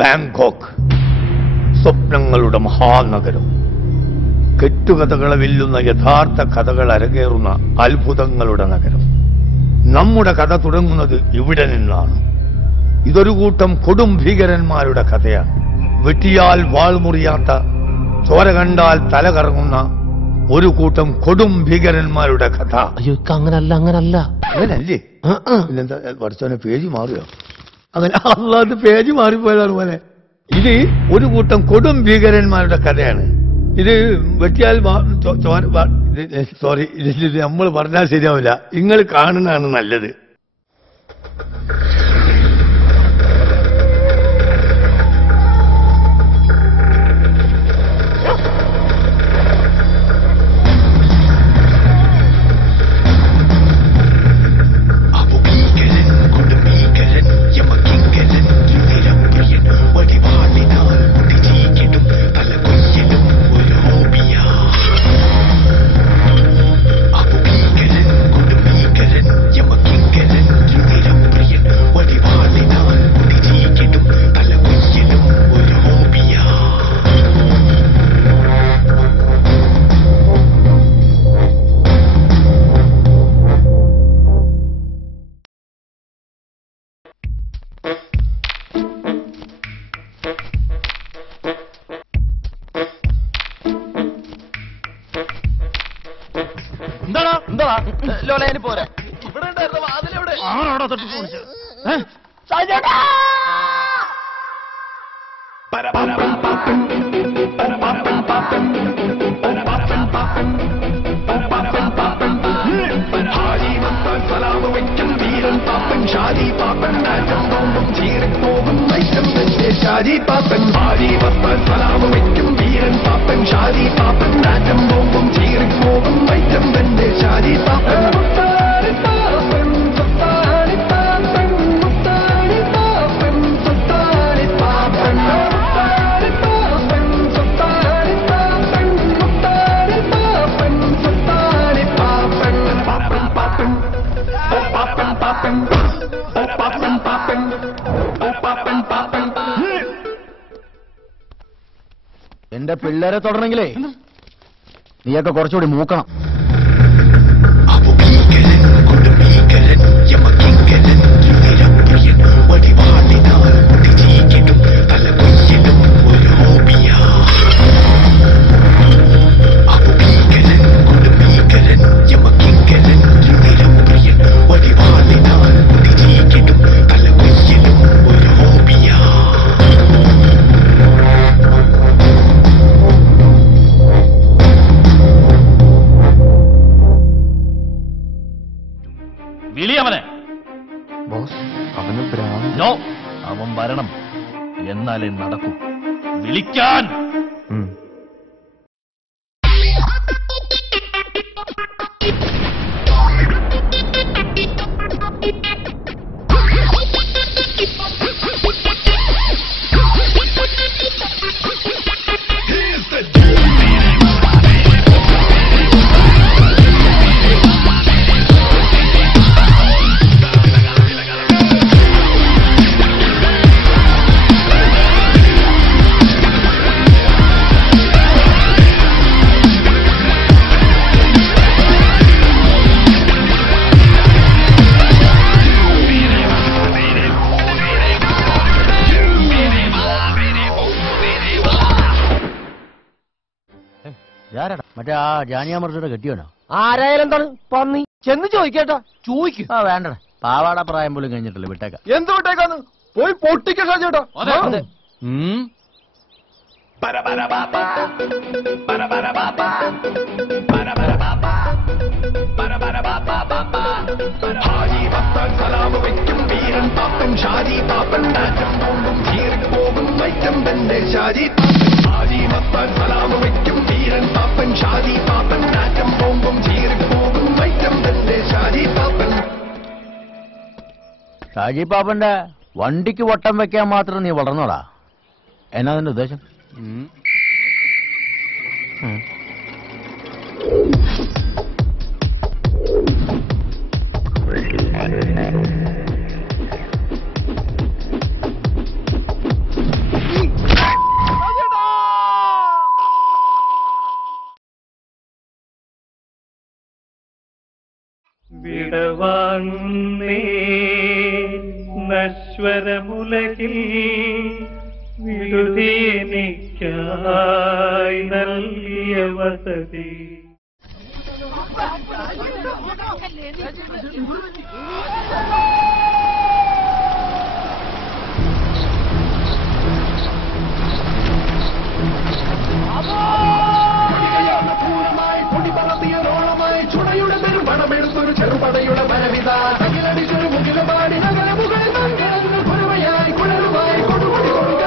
Bangkok, സ്വപ്നങ്ങളുടെ മഹാനഗരം, കെട്ടുകഥകളെ വെല്ലുന്ന യഥാർത്ഥ കഥകൾ അരങ്ങേറുന്ന അത്ഭുതങ്ങളുടെ നഗരം. നമ്മുടെ കഥ തുടങ്ങുന്നത് ഇവിടെ നിന്നാണ്. ഇതൊരു കൂട്ടം കൊടും ഭീകരന്മാരുടെ കഥയാണ്. വെട്ടിയാൽ വാൾമുറിയാത്ത, ചോര കണ്ടാൽ തല കറങ്ങുന്ന ഒരു കൂട്ടം കൊടും ഭീകരന്മാരുടെ കഥ. അയ്യോ, അങ്ങനല്ലേ? പിന്നെന്താ പഠിച്ചവനെ പേജ് മാറിയോ? അങ്ങനെ അല്ലാതെ പേജ് മാറിപ്പോയതാണ് പോലെ. ഇത് ഒരു കൂട്ടം കൊടും ഭീകരന്മാരുടെ കഥയാണ്. ഇത് വെട്ടിയാൽ സോറി, ഇത് നമ്മൾ പറഞ്ഞാൽ ശരിയാവില്ല. നിങ്ങൾ കാണുന്നതാണ് നല്ലത്. പോരാ, ഇവിടെ ഉണ്ടായിരുന്ന വാതിലെവിടെ? ആണോടാ തൊട്ട് പോണിച്ചത്? ഷാജി പാപ്പൻ ചീറിപ്പോകും ഷാജി പാപ്പൻ സലാമ വയ്ക്കും വീരൻ പാപ്പൻ. ഷാജി പാപ്പൻ നാറ്റം പോകും ചീറിപ്പോകും വൈറ്റം തന്റെ ഷാജി പാപ്പൻ. എന്റെ പിള്ളേരെ തൊടണമെങ്കിലേ നീയൊക്കെ കുറച്ചുകൂടി മൂക്കണം. അവൻ വരണം, എന്നാലേ നടക്കൂ. വിളിക്കാൻ മറ്റേ ആ ജാനിയാമർജിയുടെ കെട്ടിയോനോ? ആരായാലും എന്താണ് പന്നി? ചെന്ന് ചോദിക്കേട്ടാ. ചോദിക്കും. ആ വേണ്ടടാ, പാവാട പ്രായം പോലും കഴിഞ്ഞിട്ടില്ല. വിട്ടേക്കാം. എന്ത് വിട്ടേക്കാന്ന്? പോയി പൊട്ടിക്ക ചേട്ടാ. ഷാജി പാപ്പൻ നാറ്റം പോകും ചീറിപ്പോകും വൈറ്റം തന്റെ ഷാജി പാപ്പൻ ആജീവപ്പൻ സലാമ വയ്ക്കും വീരൻ പാപ്പൻ ഷാജി പാപ്പൻ നാറ്റം ബോംബും ചീറിപ്പോകും വൈറ്റം തന്റെ ഷാജി പാപ്പൻ. ഷാജി പാപ്പന്റെ വണ്ടിക്ക് വട്ടം വെക്കാൻ മാത്രം നീ വളർന്നോടാ? എന്നാ നിന്റെ ഉദ്ദേശം? വിടവാങ്ങുന്നേ നശ്വരമുലകിൽ വിടുതീനിക്കായി നൽകിയ വസതി. ചുണയുടെ പെരും പണമെടുത്തൊരു ചെറുപടയുടെ വരവിത തകിലടിച്ചൊരു മുകിലപാടി നഗരമുകൾ കുറുവയായി കുളറുമായി കൊടുകൊടി കൊടുക്ക.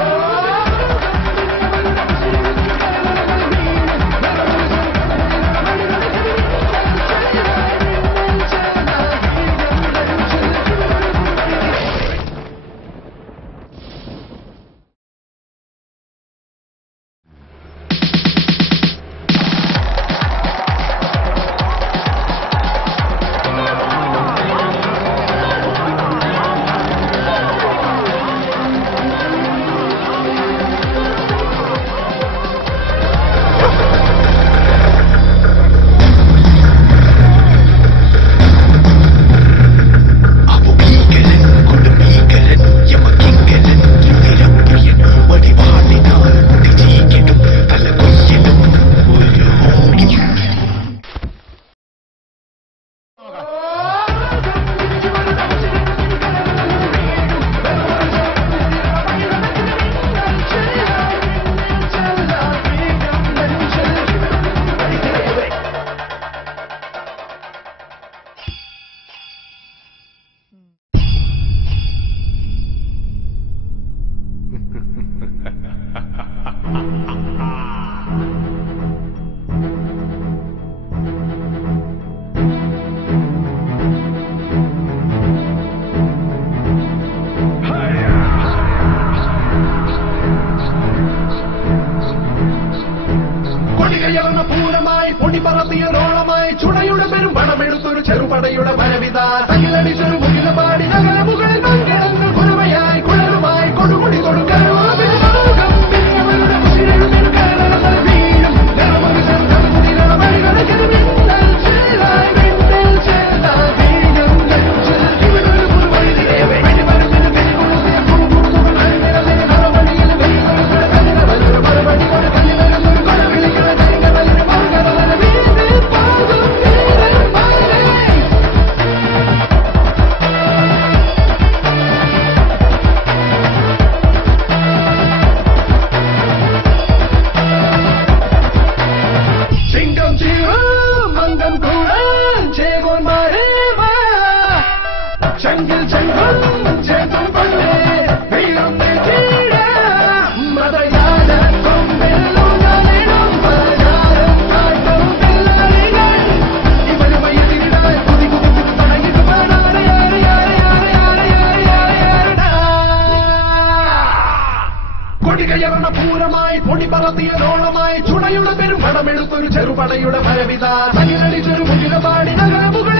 പൂരമായി പൊടിപ്പറത്തിയതോളമായി ചുണയുടെ പെരും പണമെടുത്തൊരു ചെറുപടയുടെ വരവിത തകിലടിച്ചൊരു മുകിലപാടി നഗരമുകളിൽ പങ്കിടന്ന് കുറുവയായി കുളറുമായി കൊടുമുടി കൊടുക്ക. പൂരമായി പൊടിപ്പറത്തിയതോളമായി ചുണയുടെ പെരും പണമെടുത്തൊരു ചെറുപടയുടെ വരവിത തകിലടിച്ചൊരു മുകിലപാടി നഗരമുകൾ